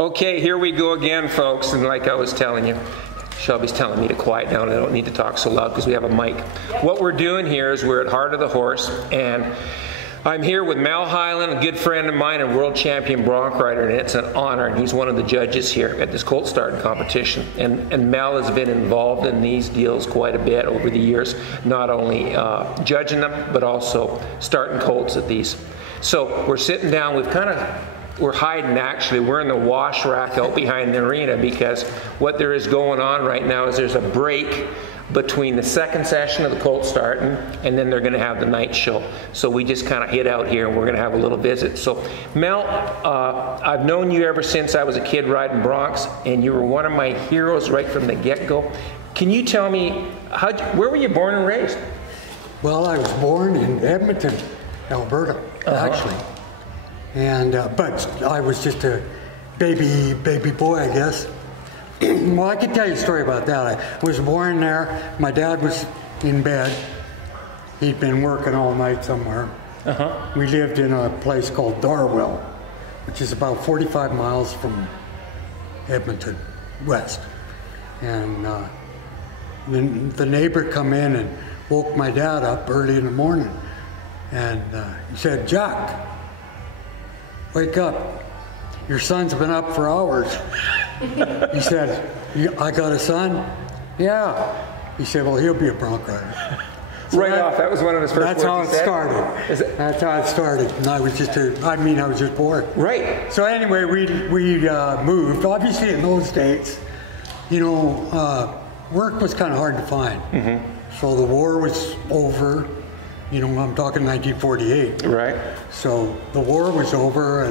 Okay, here we go again, folks, and like I was telling you, Shelby's telling me to quiet down. I don't need to talk so loud because we have a mic. What we're doing here is we're at Heart of the Horse, and I'm here with Mel Hyland, a good friend of mine and world champion bronc rider, and it's an honor, and he's one of the judges here at this colt starting competition. And Mel has been involved in these deals quite a bit over the years, not only judging them, but also starting colts at these. So we're sitting down, we're hiding actually. We're in the wash rack out behind the arena because what there is going on right now is there's a break between the second session of the colt starting and then they're going to have the night show. So we just kind of hid out here and we're going to have a little visit. So Mel, I've known you ever since I was a kid riding broncs, and you were one of my heroes right from the get-go. Can you tell me, where were you born and raised? Well, I was born in Edmonton, Alberta, actually. And but I was just a baby boy, I guess. Well, I can tell you a story about that. I was born there. My dad was in bed. He'd been working all night somewhere. We lived in a place called Darwell, which is about 45 miles from Edmonton, west. And then the neighbor come in and woke my dad up early in the morning. And he said, "Jack, wake up. Your son's been up for hours." He said, "I got a son?" "Yeah." He said, "Well, he'll be a bronc rider." So right off, that was one of his first That's words how it started. That's how it started. And I was just I was just bored. Right. So anyway, we moved. Obviously in those days, you know, work was kind of hard to find. So the war was over. You know, I'm talking 1948. Right. So the war was over,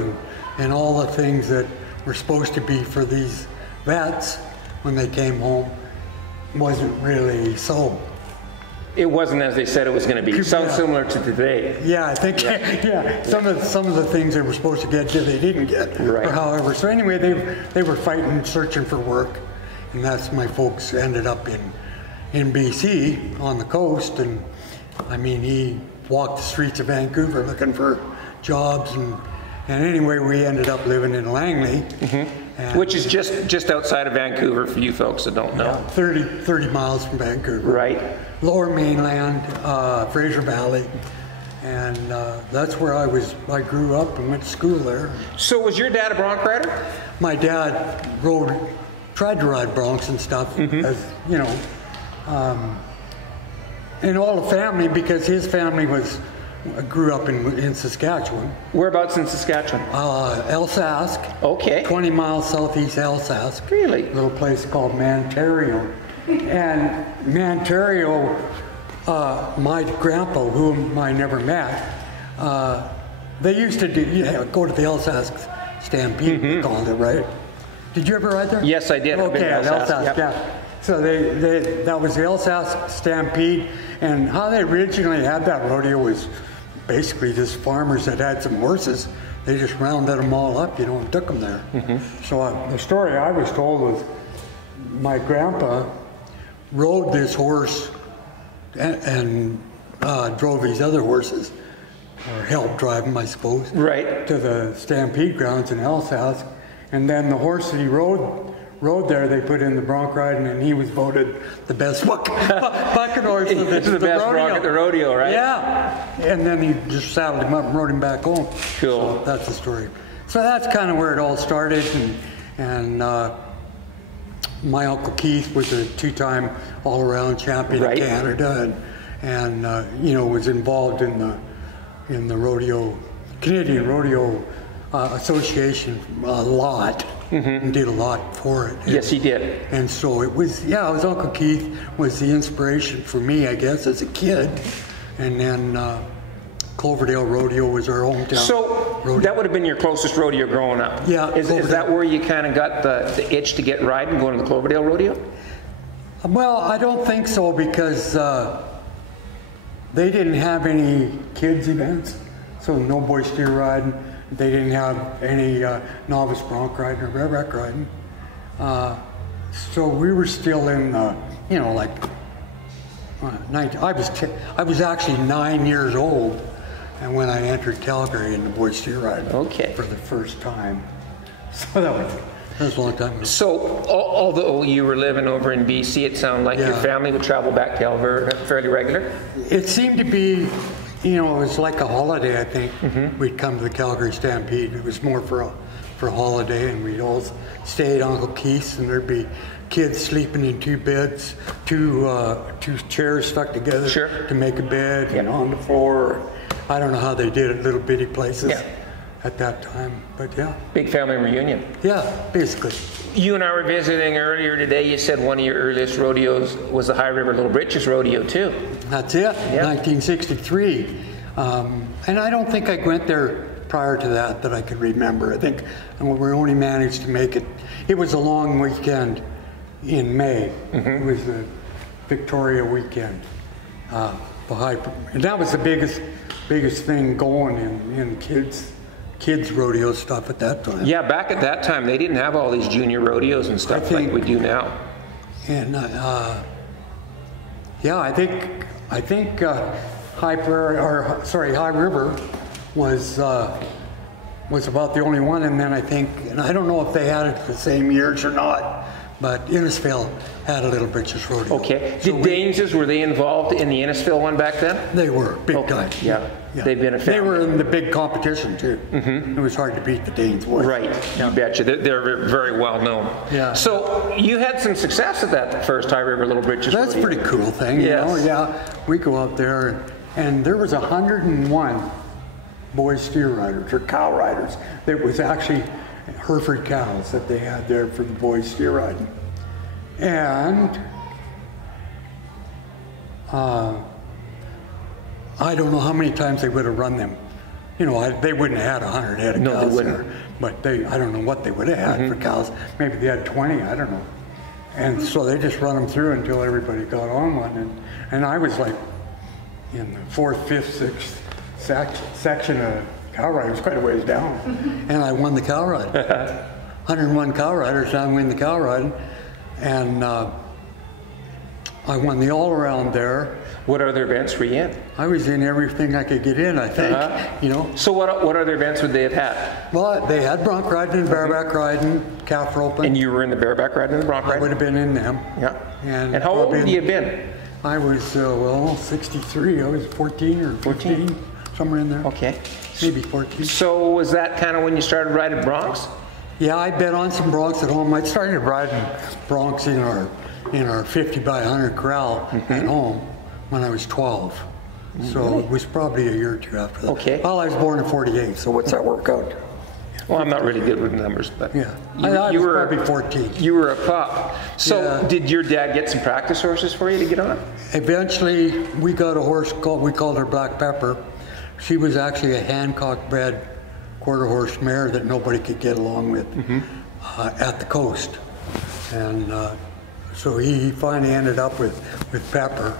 and all the things that were supposed to be for these vets when they came home wasn't really so. It wasn't as they said it was going to be. Sounds similar to today. Yeah, I think. Yeah. Some of the things they were supposed to get, they didn't get. Right. Or however. So anyway, they were fighting, searching for work, and that's my folks ended up in BC on the coast, and I mean, he walked the streets of Vancouver looking for jobs, and anyway, we ended up living in Langley. Which is just outside of Vancouver for you folks that don't know. Yeah, 30 miles from Vancouver. Right. Lower mainland, Fraser Valley. And that's where I grew up and went to school there. So was your dad a bronc rider? My dad tried to ride broncs and stuff, as you know. And all the family, because his family grew up in Saskatchewan. Whereabouts in Saskatchewan? Elsask. Okay. 20 miles southeast Elsask. Really? A little place called Mantario. And Mantario, my grandpa, whom I never met, they used to go to the Elsask Stampede, they called it, right? Did you ever ride there? Yes, I did. Okay, Elsask, yeah. So that was the Elsask Stampede, and how they originally had that rodeo was basically just farmers that had some horses. They just rounded them all up, you know, and took them there. So the story I was told was my grandpa rode this horse and drove these other horses, or helped drive them, I suppose, right, to the Stampede grounds in Elsask, and then the horse that he rode there, they put in the bronc riding, and he was voted the best bucket horse of the best rodeo. bronc at the rodeo, right? Yeah, and then he just saddled him up and rode him back home. Cool. So that's the story. So that's kind of where it all started, and my Uncle Keith was a two-time all-around champion of Canada, and you know, was involved in the rodeo, Canadian Rodeo Association a lot. And did a lot for it. Yes, he did. And so it was Uncle Keith was the inspiration for me, I guess, as a kid. And then Cloverdale Rodeo was our hometown. So rodeo. That would have been your closest rodeo growing up. Yeah. Is that where you kind of got the itch to get riding, going to the Cloverdale Rodeo? Well, I don't think so, because they didn't have any kids events, so no boy steer riding. They didn't have any novice bronc riding or bareback riding. So we were still in, you know, like, I was actually 9 years old, and when I entered Calgary in the boy steer riding for the first time. So That was a long time ago. So, although you were living over in BC, it sounded like your family would travel back to Alberta fairly regular? It seemed to be, you know, it was like a holiday, I think. We'd come to the Calgary Stampede. It was more for a holiday, and we'd all stay at Uncle Keith's, and there'd be kids sleeping in two beds, two chairs stuck together to make a bed, and on the floor. I don't know how they did it, little bitty places at that time, but yeah. Big family reunion. Yeah, basically. You and I were visiting earlier today. You said one of your earliest rodeos was the High River Little Britches Rodeo too. That's it, 1963. And I don't think I went there prior to that I could remember. I think we only managed to make it. It was a long weekend in May. It was the Victoria weekend. And that was the biggest thing going in kids rodeo stuff at that time. Yeah, back at that time they didn't have all these junior rodeos and stuff like we do now. And I think High River was about the only one, and then I think, and I don't know if they had it the same years or not, but Innisfil had a Little Britches rodeo. Okay. So Daneses, were they involved in the Innisfil one back then? They were, big time. Yeah. They've been a family. They were in the big competition too. It was hard to beat the Danes. Right, you betcha. They're very well known. Yeah. So you had some success at that first High River Little Britches rodeo. That's a pretty cool thing, you know? Yeah, we go out there, and there was 101 boy steer riders, or cow riders. There was actually Hereford cows that they had there for the boys steer riding. And I don't know how many times they would have run them. You know, they wouldn't have had 100 head of cows. No, they wouldn't. But I don't know what they would have had for cows. Maybe they had 20, I don't know. And so they just run them through until everybody got on one. And I was like in the 4th, 5th, 6th section of cow riding. It was quite a ways down. And I won the cow ride. 101 cow riders, I win the cow ride. And I won the all-around there. What other events were you in? I was in everything I could get in, I think, you know. So what other events would they have had? Well, they had bronc riding, bareback riding, calf roping. And you were in the bareback riding and the bronc riding? I would have been in them. Yeah. And how old would you have been? I was, 63. I was 14 or 15, somewhere in there. Okay. Maybe 14. So was that kind of when you started riding broncs? Yeah, I bet on some broncs at home. I started riding broncs in our 50 by 100 corral at home when I was 12. So it was probably a year or two after that. Okay. Well, I was born in 48, so what's that work out? Well, I'm not really good with numbers, but yeah, you was were probably 14. You were a pup. So did your dad get some practice horses for you to get on? Eventually, we got a horse we called her Black Pepper. She was actually a Hancock-bred quarter horse mare that nobody could get along with at the coast. And so he finally ended up with Pepper.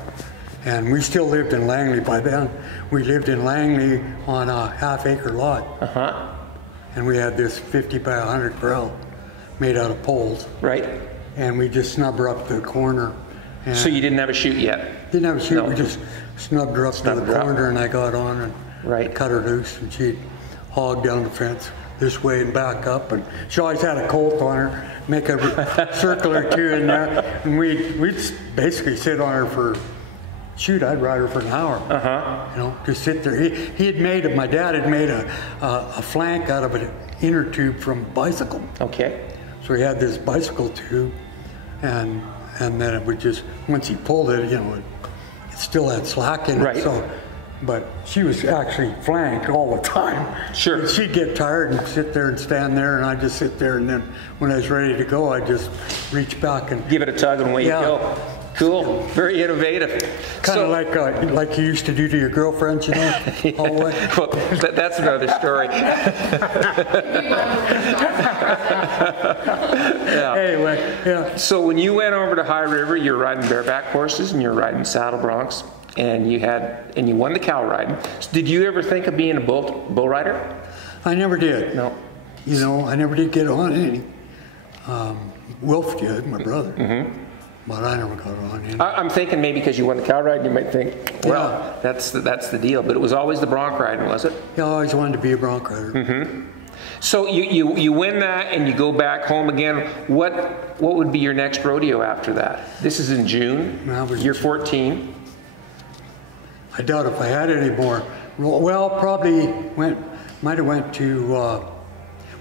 And we still lived in Langley by then. We lived in Langley on a half-acre lot. And we had this 50 by 100 corral made out of poles. Right. And we just snubbed her up to the corner. And so you didn't have a chute yet? Didn't have a chute. No. We just snubbed her up to the corner, and I got on and cut her loose, and she'd hog down the fence this way and back up. And she always had a colt on her, make a circle or two in there. And we'd basically sit on her for, shoot, I'd ride her for an hour. You know, just sit there. My dad had made a flank out of an inner tube from a bicycle. Okay. So he had this bicycle tube, and then it would just, once he pulled it, you know, it still had slack in it. So, but she was actually flanked all the time. Sure. And she'd get tired and sit there and stand there, and I'd just sit there, and then when I was ready to go, I'd just reach back and give it a tug and away you go. Cool. Very innovative. Kind of like you used to do to your girlfriends, you know? Well, that's another story. Anyway, yeah. So when you went over to High River, you were riding bareback horses and you were riding saddle broncs, and you won the cow riding. So did you ever think of being a bull rider? I never did. No. You know, I never did get on any. Wilf did, my brother. But I never got on any. I'm thinking maybe because you won the cow ride, you might think, well, that's the deal. But it was always the bronc riding, was it? Yeah, I always wanted to be a bronc rider. So you win that and you go back home again. What would be your next rodeo after that? This is in June. You're 14. I doubt if I had any more. Well, probably might have went to.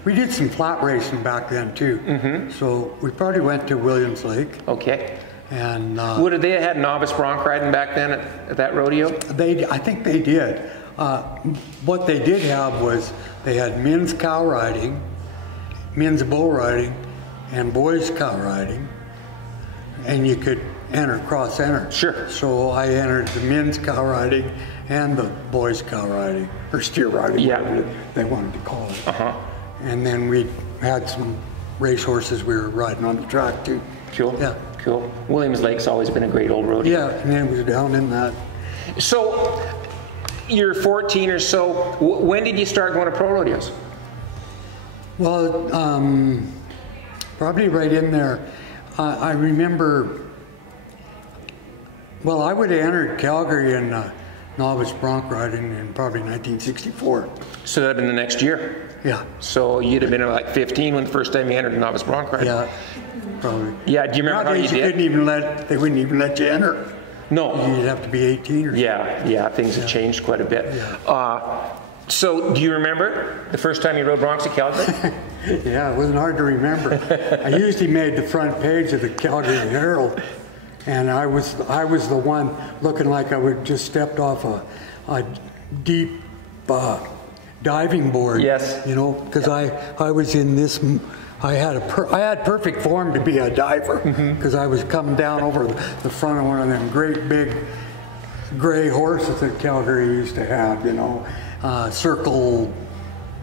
We did some flat racing back then too. So we probably went to Williams Lake. Okay. And what did they had novice bronc riding back then at that rodeo? I think they did. What they did have was they had men's cow riding, men's bull riding, and boys cow riding, and you could cross-enter. Sure. So I entered the men's cow riding and the boys cow riding, or steer riding, whatever they wanted to call it. And then we had some race horses we were riding on the track too. Cool. Yeah. Cool. Williams Lake's always been a great old rodeo. Yeah, and then it was down in that. So you're 14 or so. When did you start going to pro rodeos? Well, probably right in there. I remember, well, I would have entered Calgary in novice bronc riding in probably 1964. So that would have been the next year? Yeah. So you'd have been like 15 when the first time you entered novice bronc riding? Yeah, probably. Yeah, do you remember Nowadays how you did? They wouldn't even let you enter. No. You'd have to be 18 or something. Yeah, things have changed quite a bit. Yeah. So do you remember the first time you rode broncs at Calgary? Yeah, it wasn't hard to remember. I usually made the front page of the Calgary Herald, and I was the one looking like I would just stepped off a deep diving board. Yes. You know, because I was in this. I had perfect form to be a diver because I was coming down over the front of one of them great big gray horses that Calgary used to have. You know, circle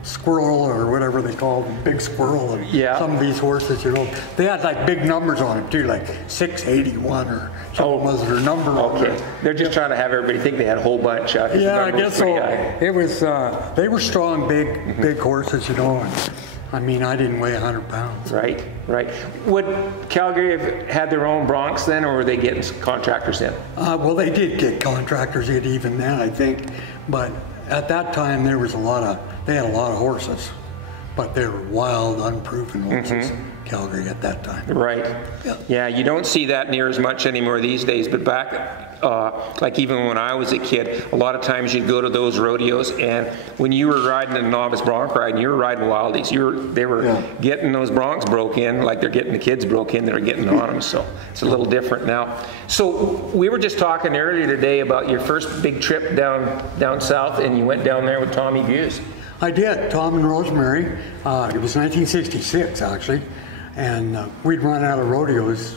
squirrel or whatever they call them, big squirrel. And some of these horses, you know, they had like big numbers on them too, like 681 or something was their number. Okay, they're just trying to have everybody think they had a whole bunch. Yeah, I guess so. It was. They were strong, big horses, you know. And, I mean, I didn't weigh 100 pounds. Right. Would Calgary have had their own broncs then, or were they getting contractors in? Well, they did get contractors in even then, I think. But at that time, they had a lot of horses, but they were wild, unproven horses. Calgary at that time. Right. Yeah, you don't see that near as much anymore these days, but back, like even when I was a kid, a lot of times you'd go to those rodeos, and when you were riding a novice bronc riding, you were riding wildies. They were getting those broncs broke in, like they're getting the kids broke in, they're getting on them, so it's a little different now. So we were just talking earlier today about your first big trip down south, and you went down there with Tommy Buse. I did, Tom and Rosemary. It was 1966, actually. And we'd run out of rodeos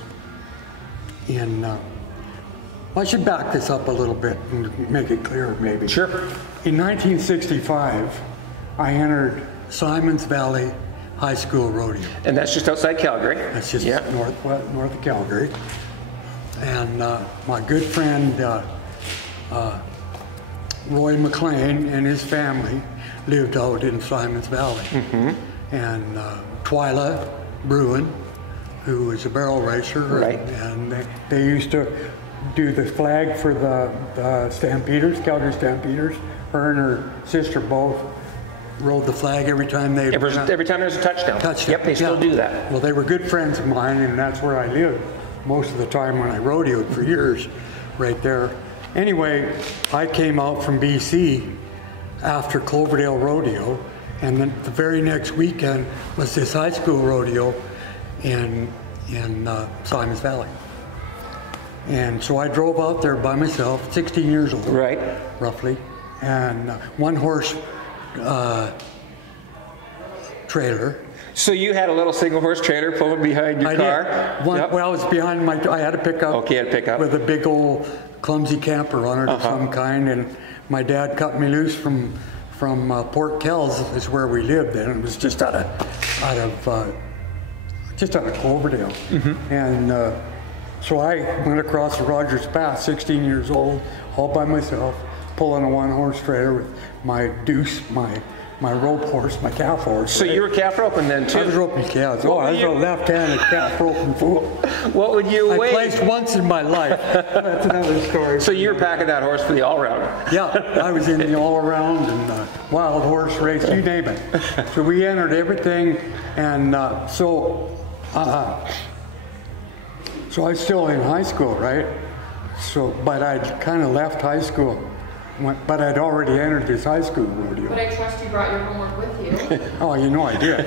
in, I should back this up a little bit and make it clearer maybe. Sure. In 1965, I entered Simons Valley High School Rodeo. And that's just outside Calgary? That's just north of Calgary. And my good friend Roy McLean and his family lived out in Simons Valley. And Twyla Bruin, who was a barrel racer, and they used to do the flag for the Stampeders, Calgary Stampeders. Her and her sister both rode the flag every time they... Every time there was a touchdown. Yep, they still do that. Well, they were good friends of mine, and that's where I lived most of the time when I rodeoed for years, right there. Anyway, I came out from BC after Cloverdale Rodeo, and then the very next weekend was this high school rodeo in Simons Valley. And so I drove out there by myself, 16 years old, roughly, and one horse trailer. So you had a little single horse trailer pulling behind your car? Well, I was behind I had a pickup. Okay, a pickup. With a big old clumsy camper on it of some kind, and my dad cut me loose from Port Kells is where we lived then. It was just out of Cloverdale. And so I went across the Rogers Pass, 16 years old, all by myself, pulling a one-horse trailer with my Deuce, my my rope horse, my calf horse. So you were calf roping then too? I was roping calves. Oh, I was a left-handed calf roping fool. What would you weigh? I placed once in my life. That's another story. So you were packing that horse for the all-round? Yeah, I was in the all-around and the wild horse race, you name it. So we entered everything, and so I was still in high school, right? So, but I'd kind of left high school. But I'd already entered this high school rodeo. But I trust you brought your homework with you. Oh, you know I did.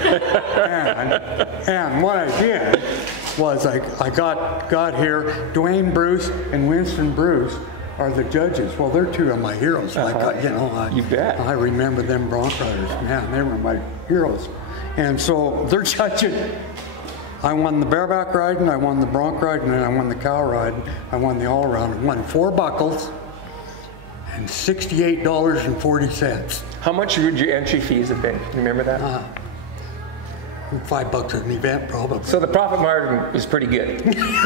and what I did was I got here. Dwayne Bruce and Winston Bruce are the judges. Well, they're two of my heroes. You bet. I remember them Bronc riders. Man, they were my heroes. And so they're judging. I won the bareback riding, I won the Bronc riding, and I won the cow riding. I won the all-around. I won 4 buckles. And $68.40. How much would your entry fees have been? You remember that? $5 an event, probably. So the profit margin was pretty good.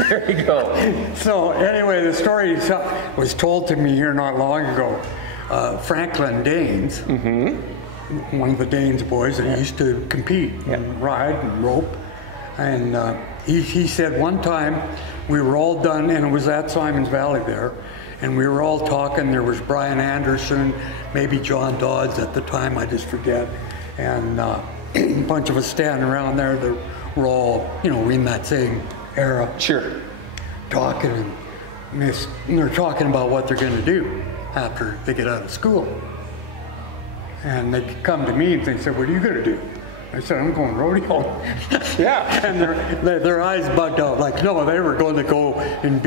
There you go. So anyway, the story was told to me here not long ago. Franklin Danes, one of the Danes boys that used to compete and ride and rope, and he said one time we were all done, and it was at Simons Valley there. And we were all talking. There was Brian Anderson, maybe John Dodds at the time, I just forget. And a bunch of us standing around there that were all, in that same era. Sure. Talking, and they're talking about what they're going to do after they get out of school. And they come to me and they said, "What are you going to do?" I said, "I'm going rodeo." Yeah. And their eyes bugged out. Like, no, they were going to go and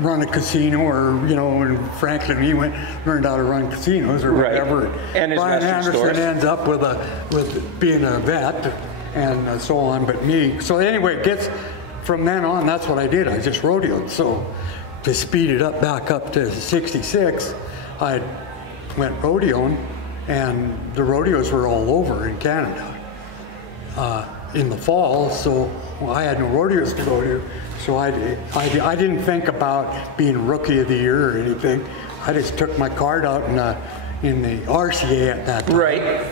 run a casino, or in Franklin he learned how to run casinos or whatever. Right. And his Brian Anderson stores. Ends up with being a vet and so on. But me, so anyway, from then on, that's what I did. I just rodeoed. So to speed it up back up to 66, I went rodeoing, and the rodeos were all over in Canada in the fall. So I had no rodeos to go to. So I didn't think about being Rookie of the Year or anything. I just took my card out in the RCA at that time. Right.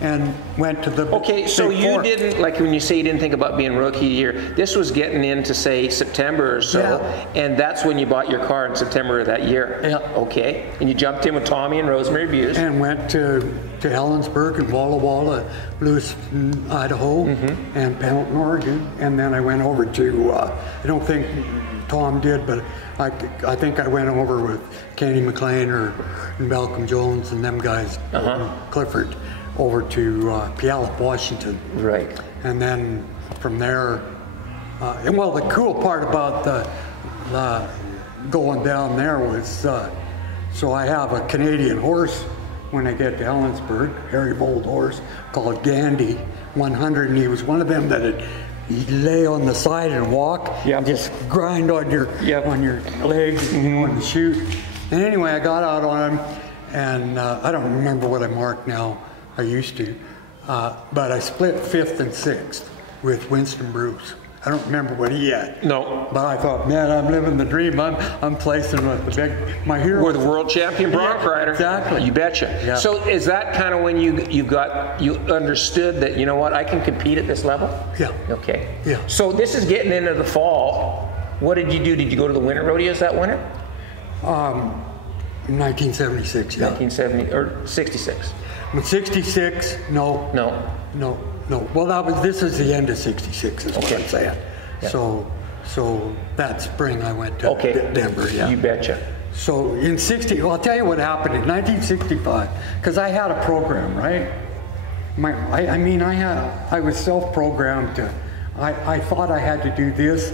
And went to the Okay, so you didn't, like when you say you didn't think about being Rookie of the Year, this was getting into, say, September or so, and that's when you bought your car in September of that year. Yeah. Okay, and you jumped in with Tommy and Rosemary Buse. And went to Ellensburg and Walla Walla, Lewiston, Idaho, and Pendleton, Oregon. And then I went over to, I don't think Tom did, but I think I went over with Kenny McLean or Malcolm Jones and them guys, Clifford, over to Puyallup, Washington. Right. And then from there, and well, the cool part about the going down there was, so I have a Canadian horse when I get to Ellensburg, very bold horse called Gandhi 100, and he was one of them that he'd lay on the side and walk, and just grind on your legs and shoot. And anyway, I got out on him, and I don't remember what I marked now. I used to, but I split 5th and 6th with Winston Bruce. I don't remember what he had. No. But I thought, man, I'm living the dream. I'm placing with my hero. We're the world champion Bronc rider. Exactly. You betcha. Yeah. So is that kind of when you understood that, you know what, I can compete at this level? Yeah. Okay. Yeah. So this is getting into the fall. What did you do? Did you go to the winter rodeos that winter? 1976, yeah. 1970 or 66? 66, no. Well, this is the end of 66 is what I'm saying. Yeah. So that spring I went to Denver, yeah. You betcha. So in I'll tell you what happened in 1965, because I had a program, right? I was self-programmed to, I thought I had to do this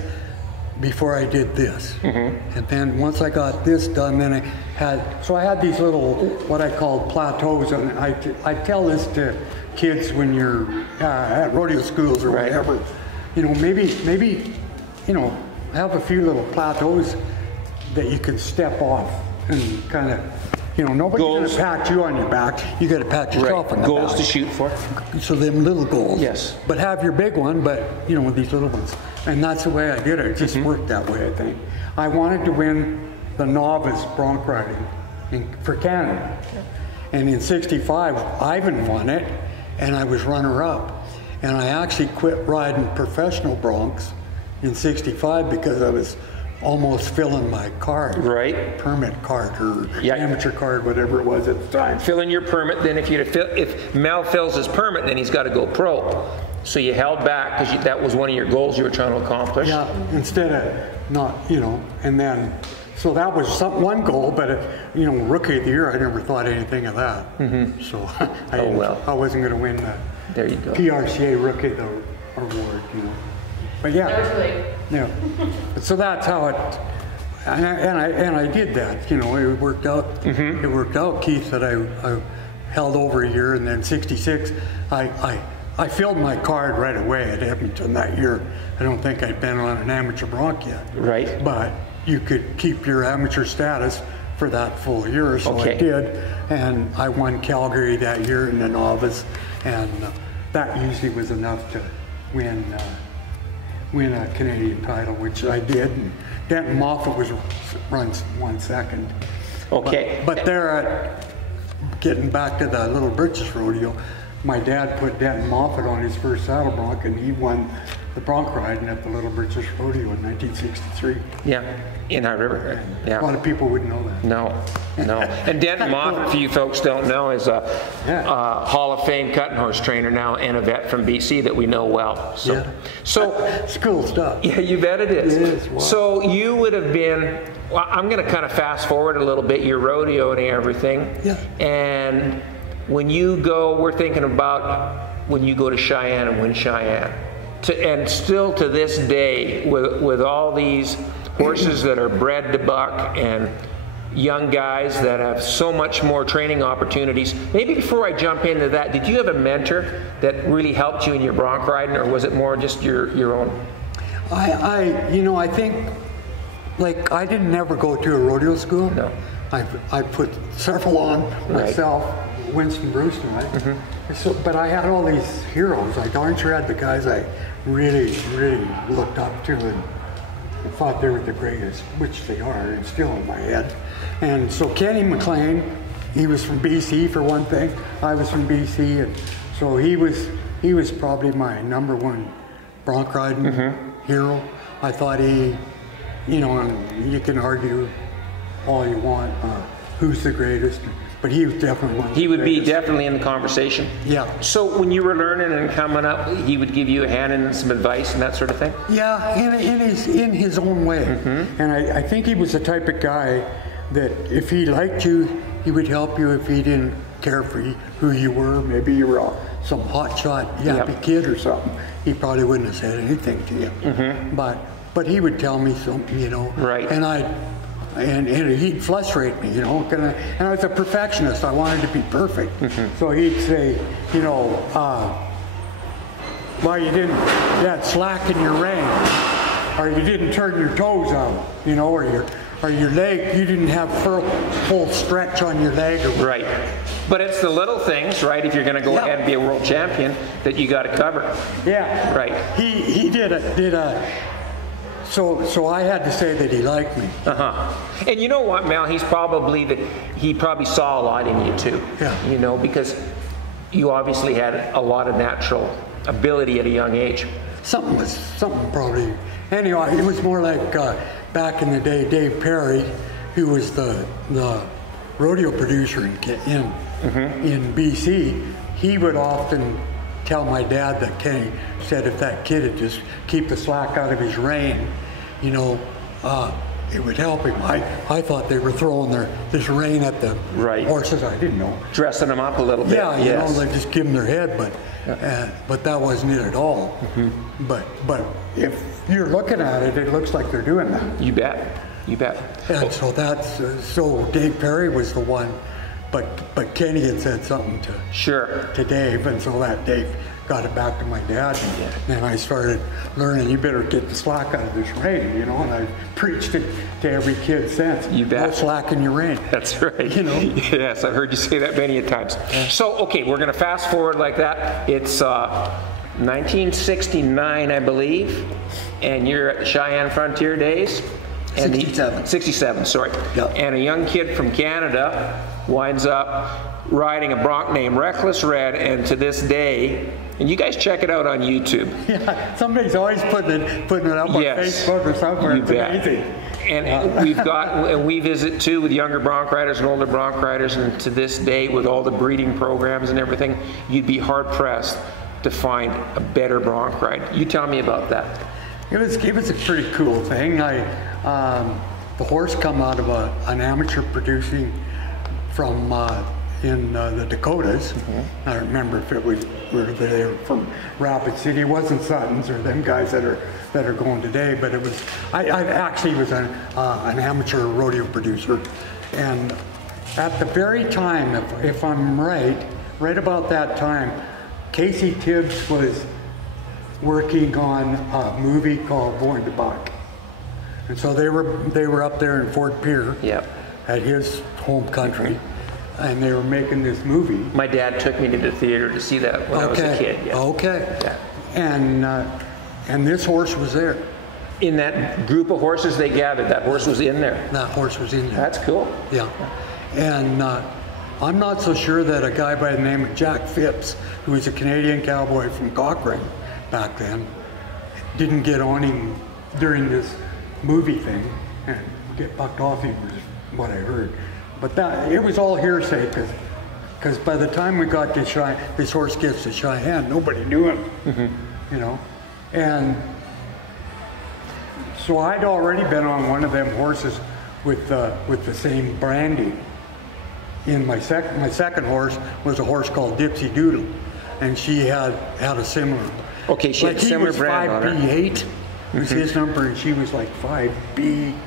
before I did this. And then once I got this done, then I had these little, what I call plateaus, and I tell this to kids when you're at rodeo schools or whatever, maybe, have a few little plateaus that you can step off and kind of, nobody's going to pat you on your back. You got to pat yourself on the back. Goals to shoot for. So them little goals. Yes. But have your big one, but with these little ones. And that's the way I did it. It just worked that way, I think. I wanted to win the novice bronc riding for Canada. And in '65, Ivan won it, and I was runner-up. And I actually quit riding professional broncs in '65 because I was almost filling my card. Right. Permit card or amateur card, whatever it was at the time. Filling your permit, then if Mel fills his permit, then he's got to go pro. So you held back because that was one of your goals you were trying to accomplish. Yeah, instead of not, and then, so that was one goal, but, Rookie of the Year, I never thought anything of that. So I wasn't going to win the there you go. PRCA Rookie of the Award, But yeah. Never too late. Yeah. So that's how it, and I did that, it worked out. It worked out, Keith, that I held over a year, and then '66, I filled my card right away at Edmonton that year. I don't think I'd been on an amateur bronc yet. Right. But you could keep your amateur status for that full year, so I did. And I won Calgary that year in the novice, and that usually was enough to win a Canadian title, which I did. And Denton Moffat runs 1 second. Okay. But there, getting back to the Little Britches Rodeo, my dad put Denton Moffat on his first saddle bronc, and he won the bronc riding at the Little Britches Rodeo in 1963. Yeah, in High River. Yeah. A lot of people wouldn't know that. No. And Denton Moffat, if you folks don't know, is a Hall of Fame cutting horse trainer now and a vet from BC that we know well. So it's cool stuff. Yeah, you bet it is. It is. Wow. So you would have been, well, I'm going to kind of fast forward a little bit, your rodeo and everything. Yeah. And when you go, we're thinking about when you go to Cheyenne and win Cheyenne. And still to this day, with all these horses that are bred to buck and young guys that have so much more training opportunities. Maybe before I jump into that, did you have a mentor that really helped you in your bronc riding, or was it more just your own? I think, like, I didn't ever go to a rodeo school. No. I put several on myself, Winston Brewster, right? So, but I had all these heroes. Like Archer had the guys I really, really looked up to and thought they were the greatest, which they are, and still in my head. And so Kenny McLean, he was from BC for one thing. I was from BC, and so he was probably my #1 bronc riding hero. I thought he, and you can argue all you want who's the greatest, but he was definitely one of the He would greatest. be definitely in the conversation. Yeah. So when you were learning and coming up, he would give you a hand and some advice and that sort of thing? Yeah, in his own way. And I think he was the type of guy that if he liked you, he would help you. If he didn't care for who you were, maybe you were some hotshot yappy kid or something, he probably wouldn't have said anything to you. But he would tell me something, Right. And he'd frustrate me, and I was a perfectionist. I wanted to be perfect. So he'd say, well, you had slack in your rein, or you didn't turn your toes out, or your leg, you didn't have full stretch on your leg. Right. But it's the little things, right, if you're going to go ahead and be a world champion, that you got to cover. Yeah. Right. He did a So I had to say that he liked me. And you know what, Mel? He probably saw a lot in you too. Yeah. Because you obviously had a lot of natural ability at a young age. Something probably. Anyway, it was more like back in the day, Dave Perry, who was the rodeo producer in BC. He would often tell my dad that Kenny said if that kid would just keep the slack out of his rein, it would help him. I thought they were throwing this rein at the horses. I didn't know. Dressing them up a little bit. Yeah, they just give them their head, but that wasn't it at all. But if you're looking at it, it looks like they're doing that. You bet. And so so Dave Perry was the one. But Kenny had said something to Dave, and so that Dave got it back to my dad, and then I started learning, you better get the slack out of this rein, and I preached it to every kid since. You bet. No slack in your rein. That's right. Yes, I've heard you say that many a times. So, okay, we're going to fast forward like that. It's 1969, I believe, and you're at the Cheyenne Frontier Days. 67. 67, sorry. Yep. And a young kid from Canada winds up riding a bronc named Reckless Red, and to this day, and you guys check it out on YouTube. Yeah, somebody's always putting it up on Facebook or somewhere. You bet. Amazing. And we visit too with younger bronc riders and older bronc riders, and to this day, with all the breeding programs and everything, you'd be hard pressed to find a better bronc ride. You tell me about that. It was a pretty cool thing. The horse come out of an amateur producing from in the Dakotas. I don't remember if it was they were from Rapid City. It wasn't Sutton's or them guys that are going today, but it was. I actually was an amateur rodeo producer, and at the very time, if I'm right about that time, Casey Tibbs was working on a movie called Going to Buck, and so they were up there in Fort Pierre, at his home country. And they were making this movie. My dad took me to the theater to see that when I was a kid. Yeah. Okay. Yeah. And this horse was there. In that group of horses they gathered, that horse was in there. That horse was in there. That's cool. Yeah. And I'm not so sure that a guy by the name of Jack Phipps, who was a Canadian cowboy from Cochrane back then, didn't get on him during this movie thing and get bucked off him, was what I heard. But it was all hearsay, because by the time we got to this horse gets to Cheyenne, nobody knew him, you know. And so I'd already been on one of them horses with the same branding. In my second horse was a horse called Dipsy Doodle, and she had a similar. Okay, she had a similar brand on her. He was 5B8 was his number, and she was like 5B2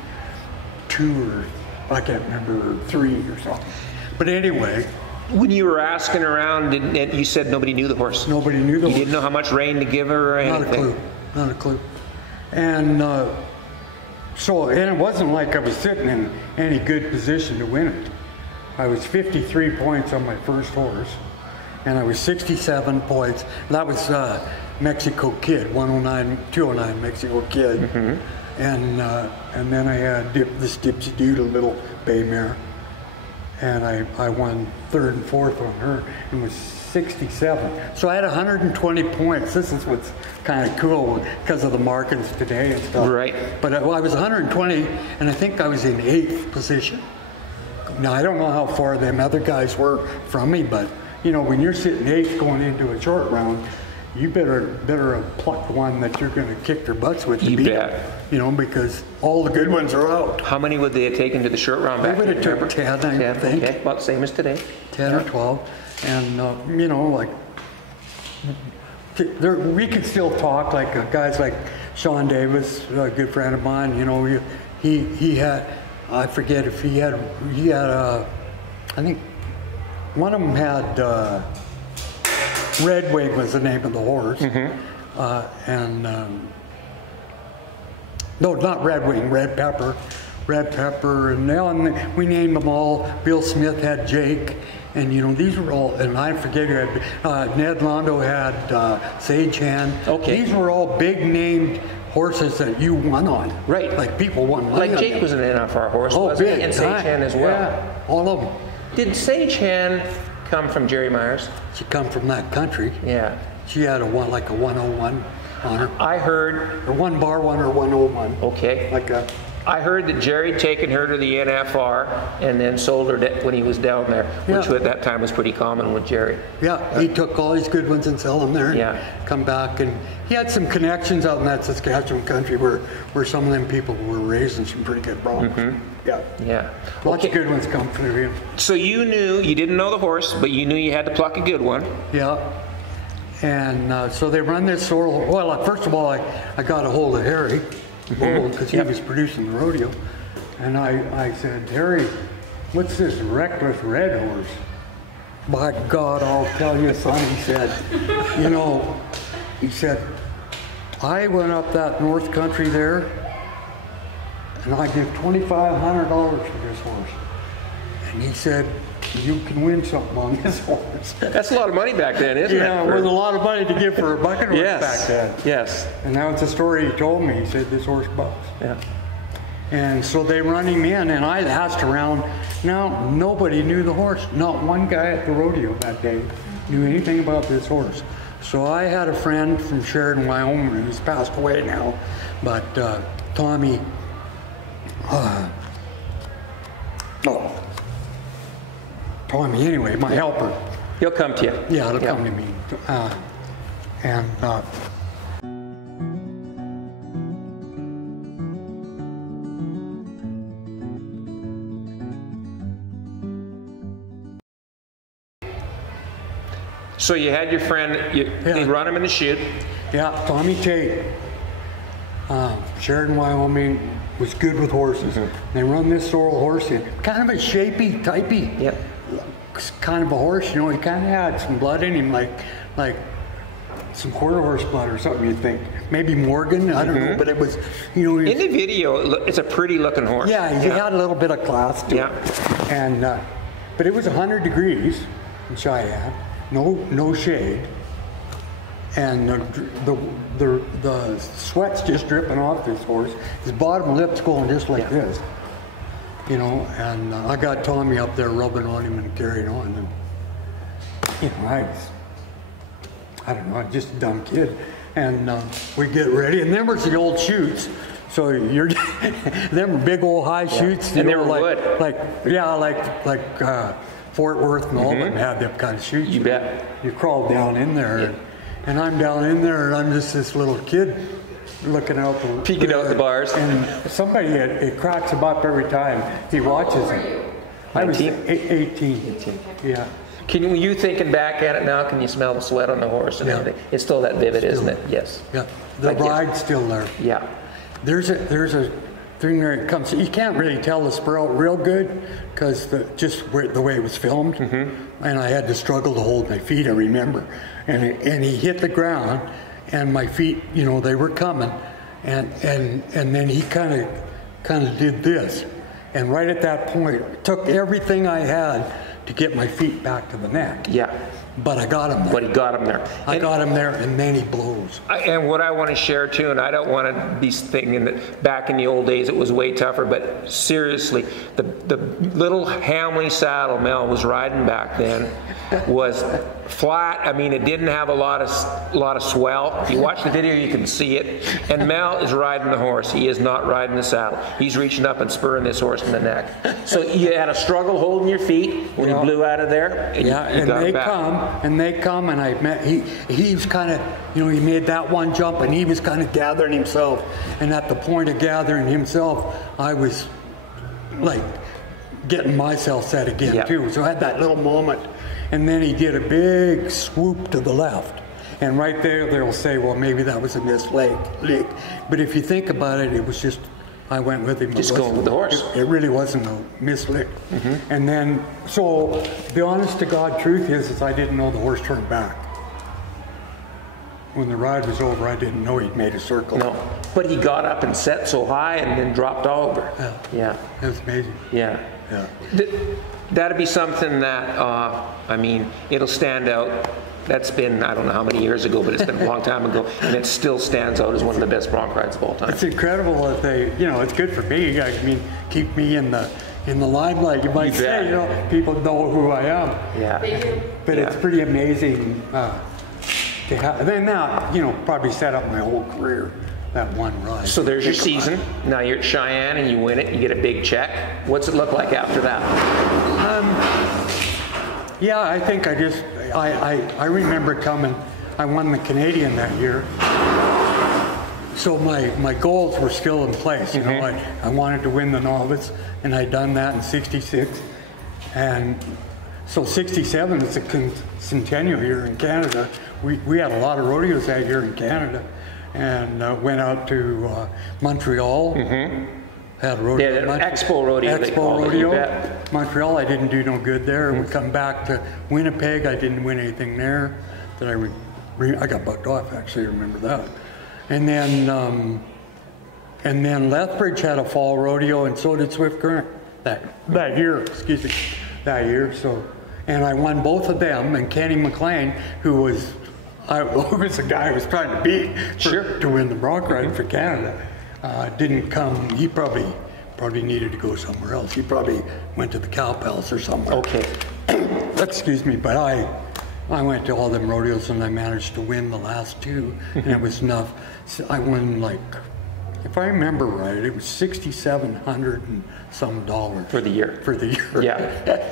or I can't remember, 3 or something. But anyway. When you were asking around, you said nobody knew the horse. Nobody knew the horse. You didn't know how much rein to give her or anything? Not a clue. And and it wasn't like I was sitting in any good position to win it. I was 53 points on my first horse, and I was 67 points. That was Mexico Kid, 209 Mexico Kid. And then I had this Dipsy Doodle little bay mare, and I won 3rd and 4th on her, and was 67. So I had 120 points. This is what's kind of cool because of the markings today and stuff. Right. But I was 120, and I think I was in 8th position. Now, I don't know how far them other guys were from me, but, you know, when you're sitting 8th going into a short round, you better have plucked one that you're going to kick their butts with. You bet. You know, because all the good ones are out. How many would they have taken to the short round back then? They would have took 10, I think. Okay, about the same as today. 10 or 12. And, you know, like, we could still talk, like guys like Sean Davis, a good friend of mine, you know, he had, I forget if he had I think one of them had, Red Wing was the name of the horse. No, not Red Wing, Red Pepper, and we named them all. Bill Smith had Jake, and you know, these were all, and I forget who had, Ned Londo had Sage Hand. Okay. These were all big named horses that you won on. Right. Like people won money Like Jake on was an NFR horse, oh, wasn't big he? And Sage Hand as well. Yeah, all of them. Did Sage Hand come from Jerry Myers? She come from that country. Yeah. She had a 101 on her. I heard. Or 1 bar 1 or 101. Okay. Like a. I heard that Jerry'd taken her to the NFR and then sold her when he was down there, which at that time was pretty common with Jerry. Yeah, he took all these good ones and sell them there. Yeah. Come back, and he had some connections out in that Saskatchewan country where some of them people were raising some pretty good broncs. Yeah. Yeah. Lots of good ones come through him. So you didn't know the horse, but you knew you had to pluck a good one. Yeah. And so they run this sorrel. Well, first of all, I got a hold of Harry, because he was producing the rodeo. And I said, Harry, what's this Reckless Red horse? By God, I'll tell you, son, he said, I went up that north country there, and I give $2,500 for this horse. And he said, you can win something on this horse. That's a lot of money back then, isn't it? Yeah, it was a lot of money to give for a bucket horse back then. Yes. And that was the story he told me. He said, this horse bucks. Yeah. And so they run him in, and I asked around. Now, nobody knew the horse. Not one guy at the rodeo that day knew anything about this horse. So I had a friend from Sheridan, Wyoming, who's passed away now, but Tommy, Tommy anyway, my helper. He'll come to you. Yeah, he'll come to me. So you had your friend, they run him in the chute. Yeah, Tommy Tate, Sheridan, Wyoming, was good with horses. They run this sorrel horse in, kind of a shapy, typey, kind of a horse. You know, he kind of had some blood in him, like some quarter horse blood or something. You'd think maybe Morgan, I don't know, but it was, you know. In the video, it's a pretty looking horse. Yeah, he had a little bit of class to it. And but it was 100 degrees in Cheyenne. No shade, and the sweat's just dripping off this horse. His bottom lip's going just like this, you know. And I got Tommy up there rubbing on him and carrying on, and you know, I don't know, just a dumb kid. And we get ready, and then there's the old chutes. So you're them big old high chutes, and they were wood, like Fort Worth and all of them had them kind of chutes. You bet. You crawl down in there, and I'm down in there, and I'm just this little kid looking out peeking out the bars. And somebody, it cracks him up every time he watches it. I was 18. Yeah. Can you thinking back at it now? Can you smell the sweat on the horse and everything? It's still that vivid, isn't it? Yes. Yeah. The ride's still there. Yeah. There's a thing there. It comes. You can't really tell the sprout real good because the way it was filmed, and I had to struggle to hold my feet. I remember, and he hit the ground, and my feet, you know, they were coming, and then he kind of did this, and right at that point, it took everything I had to get my feet back to the neck. Yeah. But I got him there. But he got him there. I got him there, and then he blows. And what I want to share too, and I don't want to be thinking that back in the old days it was way tougher, but seriously, the little Hamley saddle Mel was riding back then was flat. I mean, it didn't have a lot of swell. If you watch the video, you can see it. And Mel is riding the horse. He is not riding the saddle. He's reaching up and spurring this horse in the neck. So you had a struggle holding your feet when you blew out of there. And they come, and I met. He was kind of, you know, he made that one jump, and he was kind of gathering himself. And at the point of gathering himself, I was like getting myself set again too. So I had that little moment. And then he did a big swoop to the left. And right there, they'll say, well, maybe that was a missed leg. But if you think about it, it was just, I went with him. Just going with the horse. It really wasn't a missed lick. And then, so the honest to God truth is I didn't know the horse turned back. When the ride was over, I didn't know he'd made a circle. No, but he got up and set so high and then dropped over. Yeah. It was amazing. Yeah. That'd be something that, I mean, it'll stand out. That's been, I don't know how many years ago, but it's been a long time ago, and it still stands out as one of the best bronc rides of all time. It's incredible that they, you know, it's good for me. I mean, keep me in the limelight, you might say. You know, people know who I am. Yeah. They do. But it's pretty amazing to have. And then now, you know, probably set up my whole career. That one ride. So there's your season. Now you're at Cheyenne and you win it. You get a big check. What's it look like after that? Yeah, I think I remember coming. I won the Canadian that year. So my goals were still in place. You know, I wanted to win the novice, and I'd done that in '66. And so '67 is a centennial year in Canada. We had a lot of rodeos that year in Canada. And went out to Montreal. Had a rodeo. Yeah, Expo Rodeo. Expo Rodeo. Montreal, I didn't do no good there. We come back to Winnipeg. I didn't win anything there. Then I got bucked off. Actually, I remember that. And then Lethbridge had a fall rodeo, and so did Swift Current that year. Excuse me, that year. So, and I won both of them. And Kenny McLean, who was the guy I was trying to beat to win the bronc ride for Canada. Didn't come. He probably probably needed to go somewhere else. He probably went to the Cow Palace or somewhere. Okay. Excuse me, but I went to all them rodeos and I managed to win the last two, and it was enough. So I won, like, if I remember right, it was $6,700 and some dollars For the year. For the year. Yeah.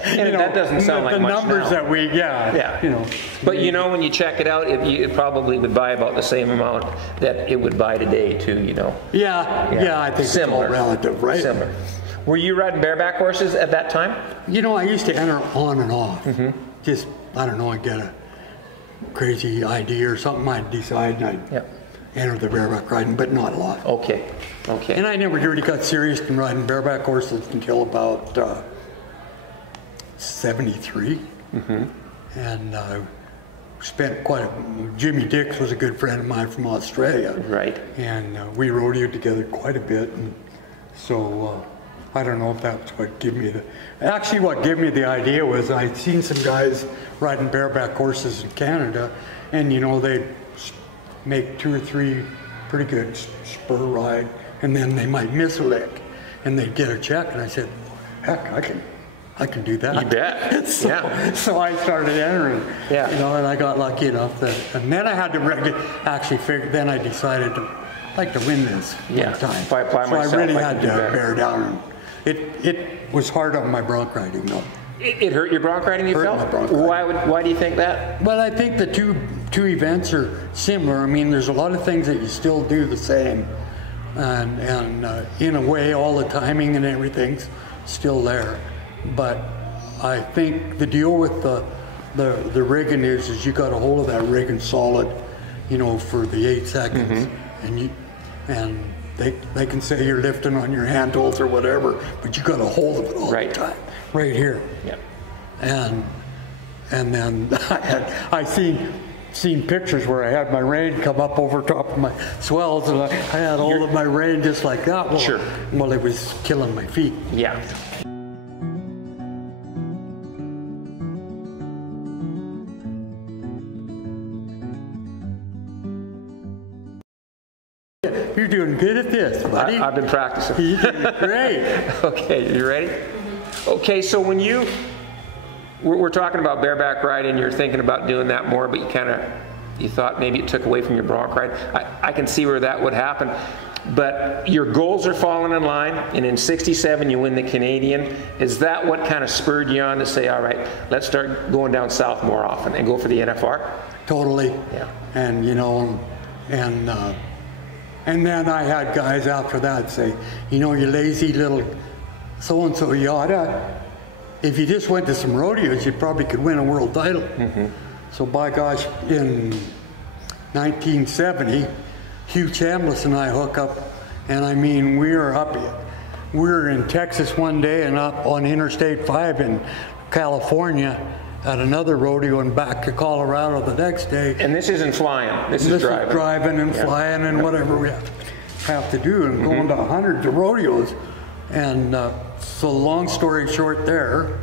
And that doesn't sound like the much numbers now. that we, yeah. You know. But you know, when you check it out, it probably would buy about the same amount that it would buy today, too. You know. Yeah. I think Similar. it's all relative, right? Similar. Were you riding bareback horses at that time? You know, I used to enter on and off. Just, I don't know, I'd get a crazy idea or something, I'd decide and I'd enter the bareback riding, but not a lot. Okay. And I never really got serious in riding bareback horses until about 73. And spent quite a, Jimmy Dix was a good friend of mine from Australia. Right. And we rodeoed together quite a bit. And so I don't know if that's what gave me what gave me the idea was I'd seen some guys riding bareback horses in Canada, and you know, they'd make 2 or 3 pretty good spur ride, and then they might miss a lick, and they'd get a check, and I said, heck, I can do that. You bet. So I started entering, you know, and I got lucky enough that, and then I had to actually figure, then I decided to like to win this one time. If I apply myself, I really had to bear down. It was hard on my bronc riding, though. It hurt your bronc riding, you felt? My bronc riding. Why do you think that? Well, I think the two events are similar. I mean, there's a lot of things that you still do the same, and in a way, all the timing and everything's still there. But I think the deal with the rigging is you got a hold of that rigging solid, you know, for the 8 seconds, and they can say you're lifting on your handles or whatever, but you got a hold of it all the time, right here. Yeah. And then I seen pictures where I had my rein come up over top of my swells, and I had all of my rein just like that. Well, well, it was killing my feet. Yeah. You're doing good at this, buddy. I've been practicing. You're doing great. Okay, you ready? Okay, so when we're talking about bareback riding, you're thinking about doing that more, but you thought maybe it took away from your bronc ride. I can see where that would happen. But your goals are falling in line, and in '67 you win the Canadian. Is that what kind of spurred you on to say, all right, let's start going down south more often and go for the NFR? Totally. Yeah. And you know, and then I had guys after that say, you know, you lazy little so-and-so, you oughta, if you just went to some rodeos, you probably could win a world title. So by gosh, in 1970, Hugh Chambliss and I hook up, and I mean, we were in Texas one day and up on Interstate 5 in California at another rodeo and back to Colorado the next day. And this isn't flying, this is driving. Is driving and flying and whatever we have to do, and going to hundreds of rodeos. And so long story short there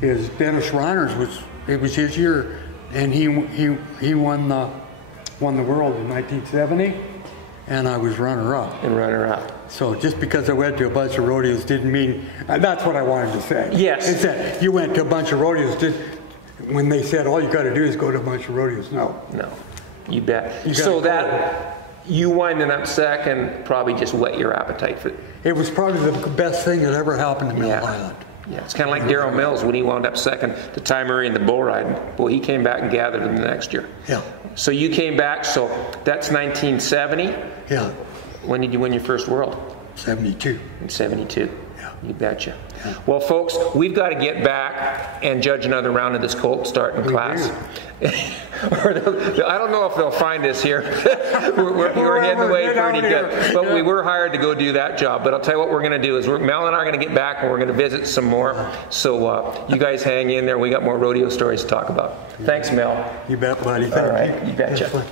is Dennis Reiner's it was his year, and he won the world in 1970, and I was runner-up. And runner-up. So just because I went to a bunch of rodeos didn't mean, that's what I wanted to say. Yes. Is that you went to a bunch of rodeos, when they said all you got to do is go to a bunch of rodeos. No, you bet. So that you winding up second probably just whet your appetite for it. It was probably the best thing that ever happened to Mel Hyland. Yeah, it's kind of like Darryl Mills when he wound up second to Ty Murray in the bull riding. Well, he came back and gathered him the next year. Yeah. So you came back, so that's 1970? Yeah. When did you win your first world? 72. In 72. Yeah. You betcha. Yeah. Well, folks, we've got to get back and judge another round of this colt starting class. I don't know if they'll find us here. we're heading away pretty good. But we were hired to go do that job. But I'll tell you what we're going to do is Mel and I are going to get back and we're going to visit some more. So you guys hang in there. We got more rodeo stories to talk about. Thanks, Mel. You bet, buddy. All right. You betcha.